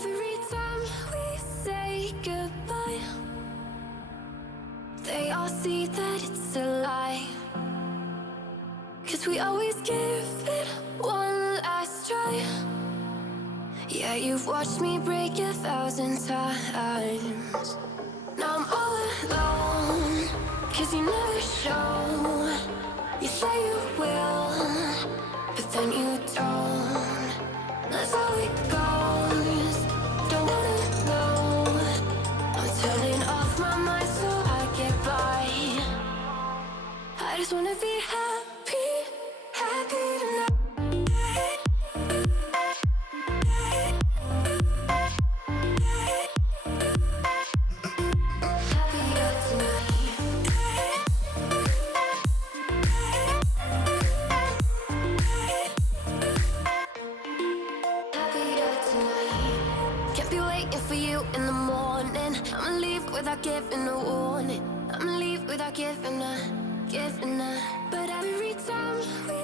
Every time we say goodbye, they all see that it's a lie. 'Cause we always give it one last try. Yeah, you've watched me break 1,000 times. Now I'm all alone, 'cause you never show. You say you will, but then you don't. That's how it goes. Don't wanna know. I'm turning off my mind so I get by. I just wanna be happy, happy tonight. Happier tonight. Happier tonight. Can't be waiting for you in the morning. I'ma leave without giving a warning. I'ma leave without giving a. But every time we